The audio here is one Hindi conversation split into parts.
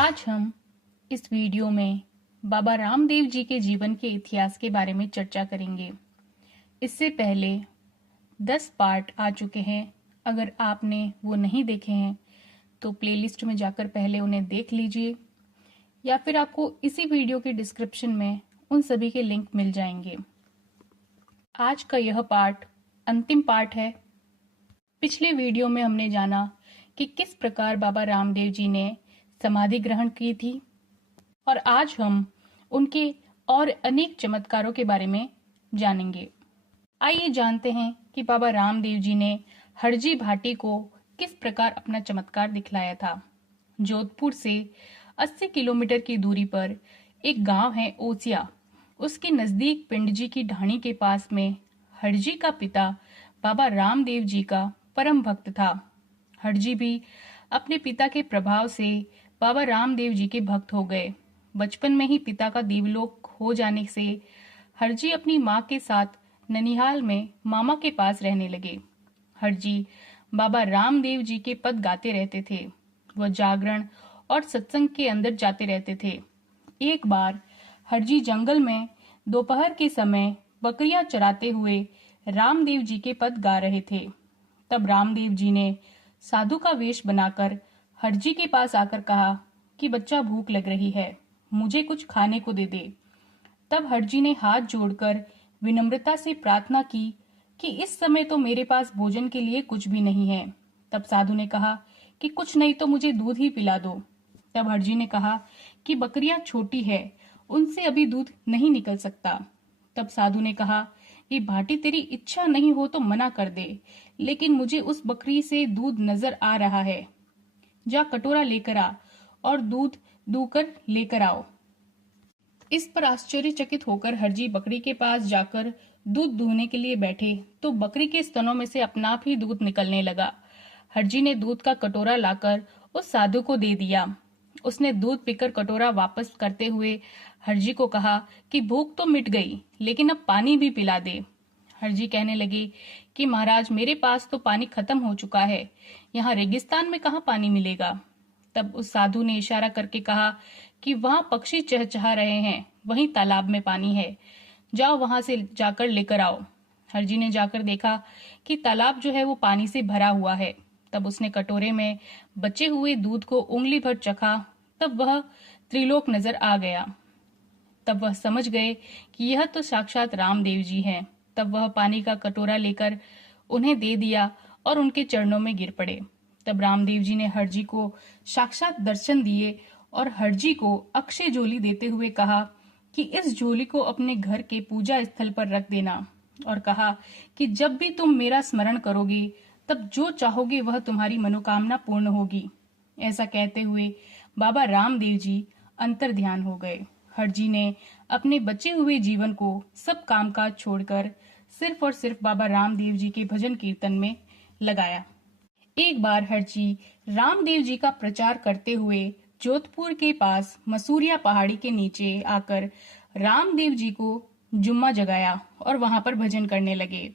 आज हम इस वीडियो में बाबा रामदेव जी के जीवन के इतिहास के बारे में चर्चा करेंगे। इससे पहले 10 पार्ट आ चुके हैं। अगर आपने वो नहीं देखे हैं तो प्लेलिस्ट में जाकर पहले उन्हें देख लीजिए, या फिर आपको इसी वीडियो के डिस्क्रिप्शन में उन सभी के लिंक मिल जाएंगे। आज का यह पार्ट अंतिम पार्ट है। पिछले वीडियो में हमने जाना कि किस प्रकार बाबा रामदेव जी ने समाधि ग्रहण की थी, और आज हम उनके और अनेक चमत्कारों के बारे में जानेंगे। आइए जानते हैं कि बाबा रामदेव जी ने हरजी भाटी को किस प्रकार अपना चमत्कार दिखलाया था। जोधपुर से 80 किलोमीटर की दूरी पर एक गांव है ओसिया। उसके नजदीक पिंडजी की ढाणी के पास में हरजी का पिता बाबा रामदेव जी का परम भक्त था। हरजी भी अपने पिता के प्रभाव से बाबा रामदेव जी के भक्त हो गए। बचपन में ही पिता का देवलोक हो जाने से हरजी अपनी माँ के साथ ननिहाल में मामा के पास रहने लगे। हरजी बाबा रामदेव जी के पद गाते रहते थे। वह जागरण और सत्संग के अंदर जाते रहते थे। एक बार हरजी जंगल में दोपहर के समय बकरियां चराते हुए रामदेव जी के पद गा रहे थे। तब रामदेव जी ने साधु का वेश बनाकर हरजी के पास आकर कहा कि बच्चा भूख लग रही है, मुझे कुछ खाने को दे दे। तब हरजी ने हाथ जोड़कर विनम्रता से प्रार्थना की कि इस समय तो मेरे पास भोजन के लिए कुछ भी नहीं है। तब साधु ने कहा कि कुछ नहीं तो मुझे दूध ही पिला दो। तब हरजी ने कहा कि बकरियां छोटी है, उनसे अभी दूध नहीं निकल सकता। तब साधु ने कहा कि भाटी तेरी इच्छा नहीं हो तो मना कर दे, लेकिन मुझे उस बकरी से दूध नजर आ रहा है। जा कटोरा लेकर आ और दूध दूकर लेकर आओ। इस पर आश्चर्यचकित होकर हरजी बकरी के पास जाकर दूध दूहने के लिए बैठे तो बकरी के स्तनों में से अपना आप ही दूध निकलने लगा। हरजी ने दूध का कटोरा लाकर उस साधु को दे दिया। उसने दूध पीकर कटोरा वापस करते हुए हरजी को कहा कि भूख तो मिट गई, लेकिन अब पानी भी पिला दे। हरजी कहने लगे कि महाराज, मेरे पास तो पानी खत्म हो चुका है, यहाँ रेगिस्तान में कहाँ पानी मिलेगा। तब उस साधु ने इशारा करके कहा कि वहां पक्षी चहचहा रहे हैं, वहीं तालाब में पानी है, जाओ वहां से जाकर लेकर आओ। हरजी ने जाकर देखा कि तालाब जो है वो पानी से भरा हुआ है। तब उसने कटोरे में बचे हुए दूध को उंगली भर चखा। तब वह त्रिलोक नजर आ गया। तब वह समझ गए कि यह तो साक्षात रामदेव जी हैं। तब वह पानी का कटोरा लेकर उन्हें दे दिया और उनके चरणों में गिर पड़े। तब रामदेव जी ने हरजी को साक्षात दर्शन दिए और हरजी को अक्षय झोली देते हुए कहा कि इस झोली को अपने घर के पूजा स्थल पर रख देना, और कहा कि जब भी तुम मेरा स्मरण करोगे तब जो चाहोगे वह तुम्हारी मनोकामना पूर्ण होगी। ऐसा कहते हुए बाबा रामदेव जी अंतर ध्यान हो गए। हरजी ने अपने बचे हुए जीवन को सब कामकाज छोड़कर सिर्फ और सिर्फ बाबा रामदेव जी के भजन कीर्तन में लगाया। एक बार हरजी रामदेव जी का प्रचार करते हुए जोधपुर के पास मसूरिया पहाड़ी के नीचे आकर रामदेव जी को जुम्मा जगाया और वहां पर भजन करने लगे।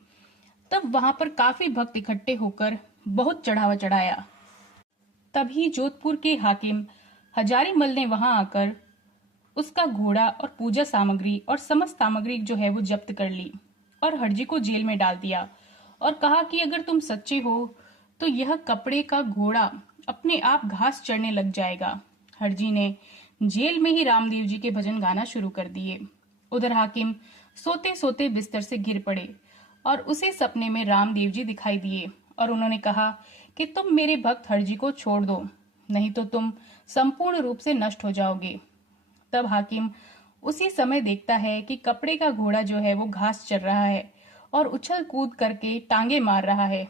तब वहां पर काफी भक्त इकट्ठे होकर बहुत चढ़ावा चढ़ाया। तभी जोधपुर के हाकिम हजारीमल ने वहां आकर उसका घोड़ा और पूजा सामग्री और समस्त सामग्री जो है वो जब्त कर ली और हरजी को जेल में डाल दिया और कहा कि अगर तुम सच्चे हो तो यह कपड़े का घोड़ा अपने आप घास चढ़ने लग जाएगा। हरजी ने जेल में ही रामदेव जी के भजन गाना शुरू कर दिए। उधर हाकिम सोते सोते बिस्तर से गिर पड़े और उसी सपने में रामदेव जी दिखाई दिए और उन्होंने कहा कि तुम मेरे भक्त हरजी को छोड़ दो, नहीं तो तुम संपूर्ण रूप से नष्ट हो जाओगे। तब हाकिम उसी समय देखता है कि कपड़े का घोड़ा जो है वो घास चर रहा है और उछल कूद करके टांगे मार रहा है।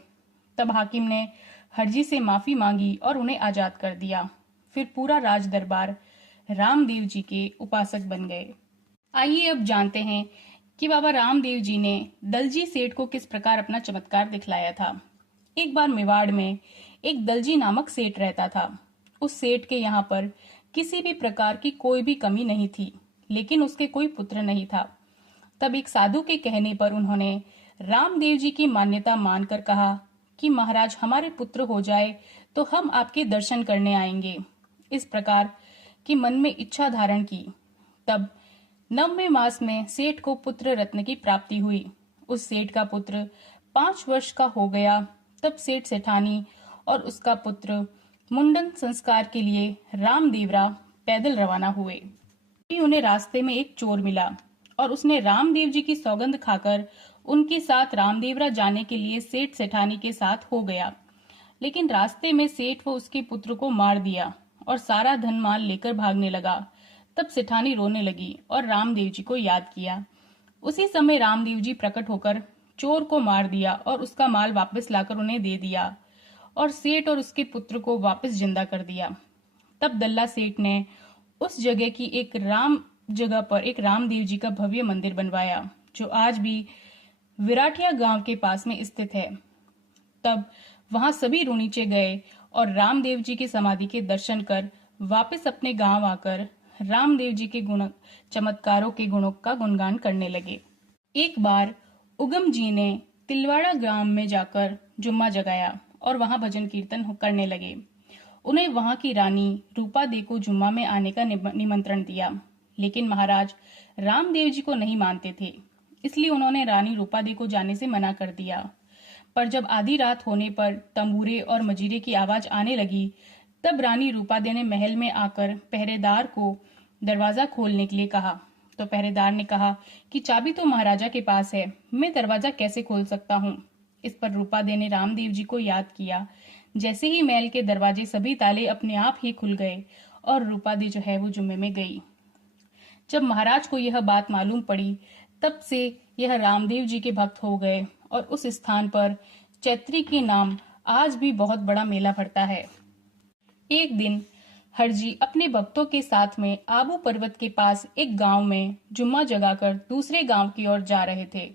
तब हाकिम ने हरजी से माफी मांगी और उन्हें आजाद कर दिया। फिर पूरा राज दरबार रामदेव जी के उपासक बन गए। आइए अब जानते हैं कि बाबा रामदेव जी ने दलजी सेठ को किस प्रकार अपना चमत्कार दिखलाया था। एक बार मेवाड़ में एक दलजी नामक सेठ रहता था। उस सेठ के यहाँ पर किसी भी प्रकार की कोई भी कमी नहीं थी, लेकिन उसके कोई पुत्र नहीं था। तब एक साधु के कहने पर उन्होंने रामदेव जी की मान्यता मानकर कहा कि महाराज, हमारे पुत्र हो जाए तो हम आपके दर्शन करने आएंगे। इस प्रकार कि मन में इच्छा धारण की। तब 9वें मास में सेठ को पुत्र रत्न की प्राप्ति हुई। उस सेठ का पुत्र 5 वर्ष का हो गया। तब सेठ सेठानी और उसका पुत्र मुंडन संस्कार के लिए रामदेवरा पैदल रवाना हुए। उन्हें रास्ते में एक चोर मिला और उसने रामदेव जी की सौगंध खाकर उनके साथ रामदेवरा जाने के लिए सेठ सेठानी के साथ हो गया। लेकिन रास्ते में सेठ व उसके पुत्र को मार दिया और सारा धन माल लेकर भागने लगा। तब सेठानी रोने लगी और रामदेव जी को याद किया। उसी समय रामदेव जी प्रकट होकर चोर को मार दिया और उसका माल वापस लाकर उन्हें दे दिया और सेठ और उसके पुत्र को वापस जिंदा कर दिया। तब दल्ला सेठ ने उस जगह की एक रामदेव जी का भव्य मंदिर बनवाया, जो आज भी विराटिया गांव के पास में स्थित है। तब वहां सभी ऋणीचे गए और रामदेव जी की समाधि के दर्शन कर वापस अपने गांव आकर रामदेव जी के चमत्कारों के गुणों का गुणगान करने लगे। एक बार उगम जी ने तिलवाड़ा ग्राम में जाकर जुम्मा जगाया और वहां भजन कीर्तन करने लगे। उन्हें वहां की रानी रूपा दे को जुम्मा में आने का निमंत्रण दिया, लेकिन महाराज रामदेव जी को नहीं मानते थे, इसलिए उन्होंने रानी रूपा दे को जाने से मना कर दिया। पर जब आधी रात होने पर तंबूरे और मजीरे की आवाज आने लगी, तब रानी रूपा दे ने महल में आकर पहरेदार को दरवाजा खोलने के लिए कहा। तो पहरेदार ने कहा कि चाबी तो महाराजा के पास है, मैं दरवाजा कैसे खोल सकता हूँ। इस पर रूपा दे ने रामदेव जी को याद किया। जैसे ही महल के दरवाजे सभी ताले अपने आप ही खुल गए और रूपा दे जो है वो जुम्मे में गई। जब महाराज को यह बात मालूम पड़ी, तब से यह रामदेव जी के भक्त हो गए और उस स्थान पर चैत्री के नाम आज भी बहुत बड़ा मेला भरता है। एक दिन हरजी अपने भक्तों के साथ में आबू पर्वत के पास एक गांव में जुम्मा जगाकर दूसरे गांव की ओर जा रहे थे।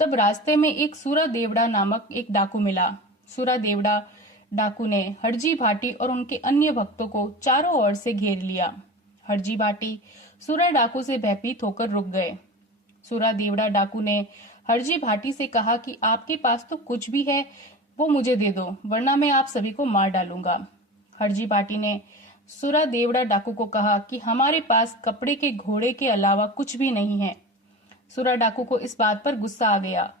तब रास्ते में एक सूरा देवड़ा नामक एक डाकू मिला। सूरा देवड़ा डाकू ने हरजी भाटी और उनके अन्य भक्तों को चारों ओर से घेर लिया। हरजी भाटी सूरा डाकू से भयभीत होकर रुक गए। सूरा देवड़ा डाकू ने हरजी भाटी से कहा कि आपके पास तो कुछ भी है वो मुझे दे दो, वरना मैं आप सभी को मार डालूंगा। हरजी भाटी ने सूरा देवड़ा डाकू को कहा कि हमारे पास कपड़े के घोड़े के अलावा कुछ भी नहीं है। सूरा डाकू को इस बात पर गुस्सा आ गया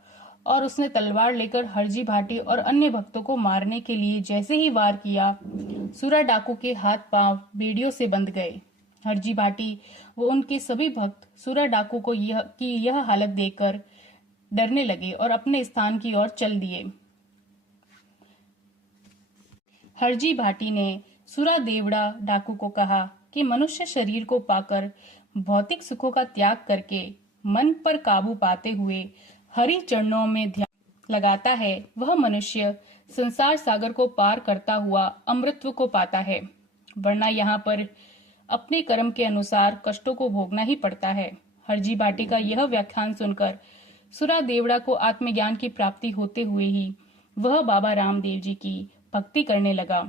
और उसने तलवार लेकर हरजी भाटी और अन्य भक्तों को मारने के लिए जैसे ही वार किया, सूरा डाकू के हाथ पांव बेड़ियों से बंध गए। हरजी भाटी वो उनके सभी भक्त सूरा डाकू को यह हालत देखकर डरने लगे और अपने स्थान की ओर चल दिए। हरजी भाटी ने सूरा देवड़ा डाकू को कहा कि मनुष्य शरीर को पाकर भौतिक सुखों का त्याग करके मन पर काबू पाते हुए हरि चरणों में ध्यान लगाता है, वह मनुष्य संसार सागर को पार करता हुआ अमृतत्व को पाता है, वरना यहाँ पर अपने कर्म के अनुसार कष्टों को भोगना ही पड़ता है। हरजी भाटी का यह व्याख्यान सुनकर सूरा देवड़ा को आत्मज्ञान की प्राप्ति होते हुए ही वह बाबा रामदेव जी की भक्ति करने लगा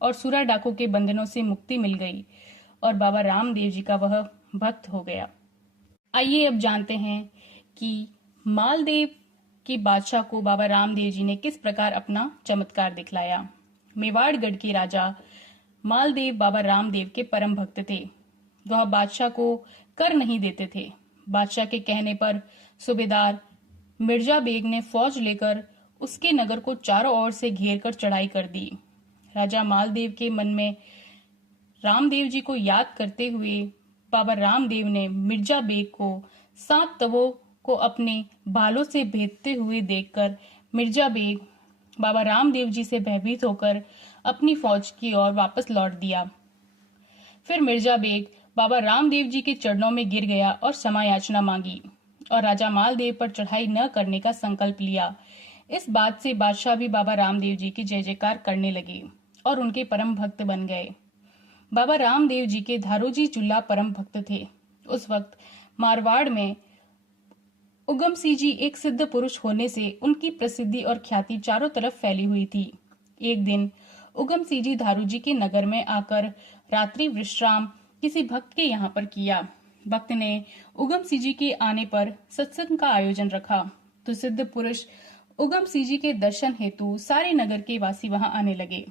और सूरा डाकू के बंधनों से मुक्ति मिल गई और बाबा रामदेव जी का वह भक्त हो गया। आइए अब जानते हैं कि मालदेव के बादशाह को बाबा रामदेव जी ने किस प्रकार अपना चमत्कार दिखलाया। मेवाड़गढ़ के राजा मालदेव बाबा रामदेव के परम भक्त थे। वह बादशाह को कर नहीं देते थे। बादशाह के कहने पर सूबेदार मिर्जा बेग ने फौज लेकर उसके नगर को चारों ओर से घेर कर चढ़ाई कर दी। राजा मालदेव के मन में रामदेव जी को याद करते हुए बाबा रामदेव ने मिर्जा बेग को 7 तवों को अपने भालों से भेदते हुए देखकर मिर्जा बेग बाबा रामदेव जी से भयभीत होकर अपनी फौज की ओर वापस लौट दिया। फिर मिर्जा बेग बाबा रामदेव जी के चरणों में गिर गया और क्षमा याचना मांगी और राजा मालदेव पर चढ़ाई न करने का संकल्प लिया। इस बात से बादशाह भी बाबा रामदेव जी की जय जयकार करने लगे और उनके परम भक्त बन गए। बाबा रामदेव जी के धारोजी चुल्ला परम भक्त थे। उस वक्त मारवाड़ में उगम सिंह जी एक सिद्ध पुरुष होने से उनकी प्रसिद्धि और ख्याति चारों तरफ फैली हुई थी। एक दिन उगम सिंह जी धारू जी के नगर में आकर रात्रि विश्राम किसी भक्त के यहाँ पर किया। भक्त ने उगम सिंह जी के आने पर सत्संग का आयोजन रखा तो सिद्ध पुरुष उगम सिंह जी के दर्शन हेतु सारे नगर के वासी वहां आने लगे।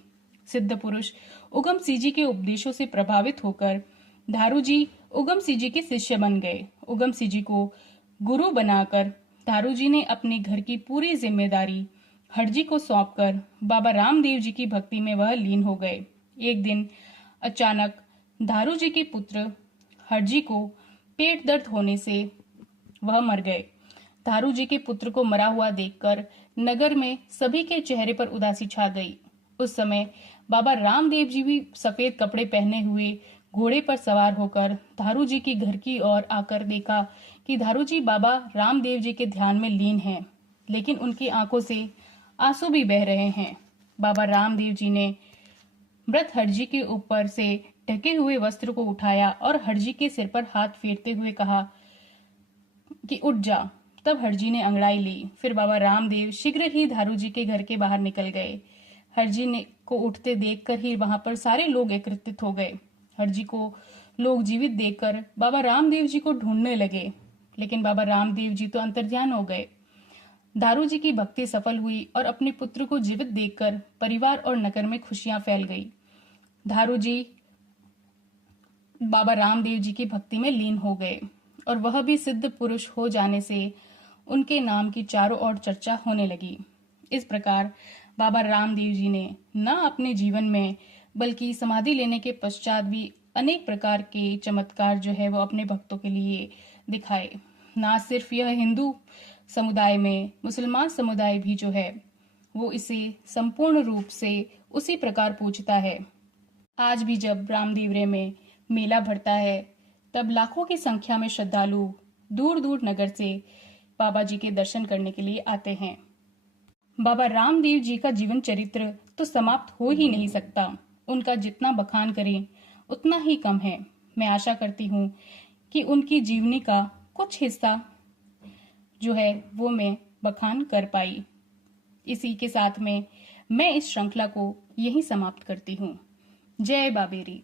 सिद्ध पुरुष उगम सिंह जी के उपदेशों से प्रभावित होकर धारू जी उगम सिंह जी के शिष्य बन गए। उगम सिंह जी को गुरु बनाकर धारू जी ने अपने घर की पूरी जिम्मेदारी हरजी को सौंपकर बाबा रामदेव जी की भक्ति में वह लीन हो गए। एक दिन अचानक धारू जी के पुत्र हरजी को पेट दर्द होने से वह मर गए। धारू जी के पुत्र को मरा हुआ देखकर नगर में सभी के चेहरे पर उदासी छा गई। उस समय बाबा रामदेव जी भी सफेद कपड़े पहने हुए घोड़े पर सवार होकर धारू जी की घर की ओर आकर देखा कि धारू जी बाबा रामदेव जी के ध्यान में लीन हैं, लेकिन उनकी आंखों से आंसू भी बह रहे हैं। बाबा रामदेव जी ने मृत हरजी के ऊपर से ढके हुए वस्त्र को उठाया और हरजी के सिर पर हाथ फेरते हुए कहा कि उठ जा। तब हरजी ने अंगड़ाई ली। फिर बाबा रामदेव शीघ्र ही धारू जी के घर के बाहर निकल गए। हरजी ने को उठते देखकर ही वहां पर सारे लोग एकत्रित हो गए। हरजी को लोग जीवित देखकर बाबा रामदेव जी को ढूंढने लगे, लेकिन बाबा रामदेव जी तो अंतर्ध्यान हो गए। धारू जी की भक्ति सफल हुई और अपने पुत्र को जीवित देखकर परिवार और नगर में खुशियां फैल गई। धारू जी बाबा रामदेव जी की भक्ति में लीन हो गए और वह भी सिद्ध पुरुष हो जाने से उनके नाम की चारों ओर चर्चा होने लगी। इस प्रकार बाबा रामदेव जी ने न अपने जीवन में बल्कि समाधि लेने के पश्चात भी अनेक प्रकार के चमत्कार जो है वो अपने भक्तों के लिए दिखाए। ना सिर्फ यह हिंदू समुदाय में, मुसलमान समुदाय भी जो है वो इसे संपूर्ण रूप से उसी प्रकार पूजता है। आज भी जब रामदेवरे में मेला भरता है तब लाखों की संख्या में श्रद्धालु दूर दूर नगर से बाबा जी के दर्शन करने के लिए आते हैं। बाबा रामदेव जी का जीवन चरित्र तो समाप्त हो ही नहीं सकता। उनका जितना बखान करें उतना ही कम है। मैं आशा करती हूँ कि उनकी जीवनी का कुछ हिस्सा जो है वो मैं बखान कर पाई। इसी के साथ में मैं इस श्रृंखला को यहीं समाप्त करती हूँ। जय बाबेरी।